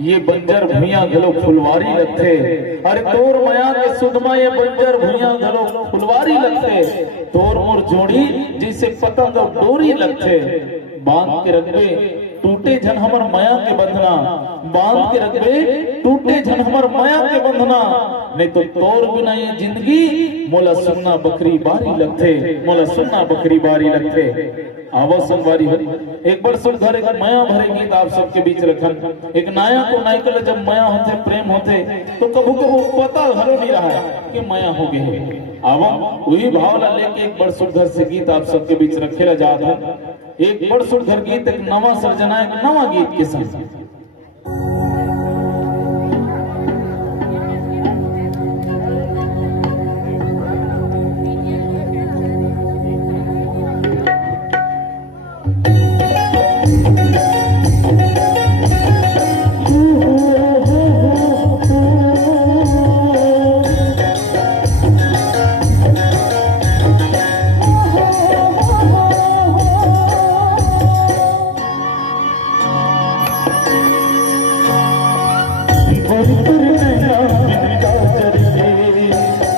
ये बंजर भुइया गलो फुलवारी लगते। अरे तोर माया के सुधमा ये बंजर भुइया गलो फुलवारी लगते। तोर मोर जोड़ी जैसे पतंग डोरी लगते। बांध के रखबे टूटे झन हमर माया के बंधना, बांध के रखबे टूटे झन हमर माया के बंधना। नहीं तो तोर बिना ये जिंदगी मोला सुनना बकरी बारी लगते, मोला सुनना बकरी बारी लगते। आवा संगवारी हो एक बार सुन घर एक माया भरे गीत आप सबके बीच रखन। एक नाया को नायिका जब माया होते प्रेम होते तो कभू कभू पता हरो नहीं रहा है कि माया हो गई। आवा वही भाव ला लेके एक बार सुन से गीत आप सबके बीच रखेला जात है। एक बड़ सुंदर गीत, एक नवा सर्जना, एक नवा गीत के संग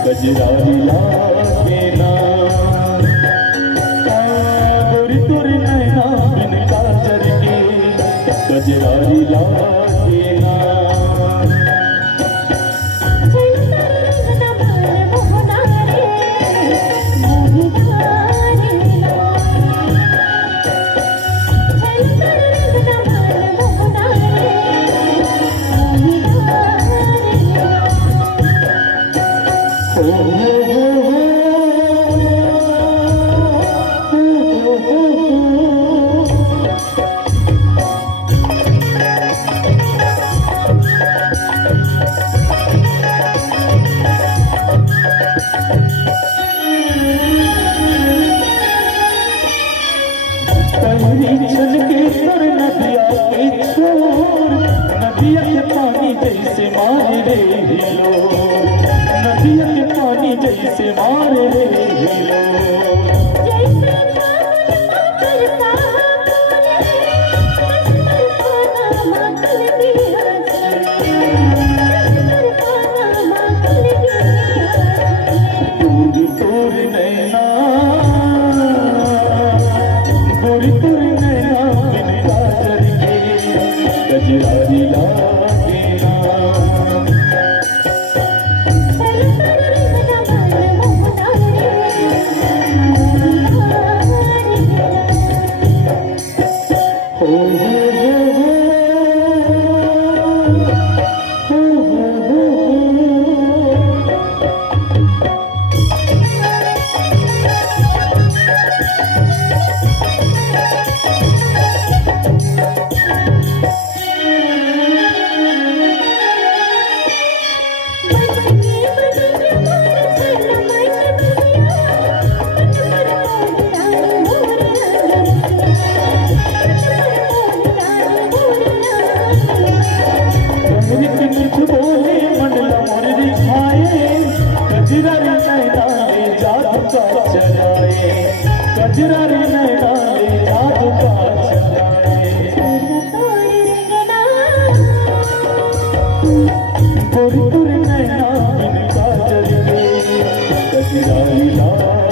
गजरारी लागे ना गोरी तोरी नैना बिन काजर के गजरारी लागे ना। नदिया के पानी जैसे मारे रे हिलो, नदिया के पानी जैसे मारे रे हिलो। गोरी तोरी नैना गोरी तोरी नैना बिन काजर के गजरारी लागे ना। गजरारी नैना ले जादू का चलाए। गोरी तोरी नैना बिन काजल के गजरारी लागे।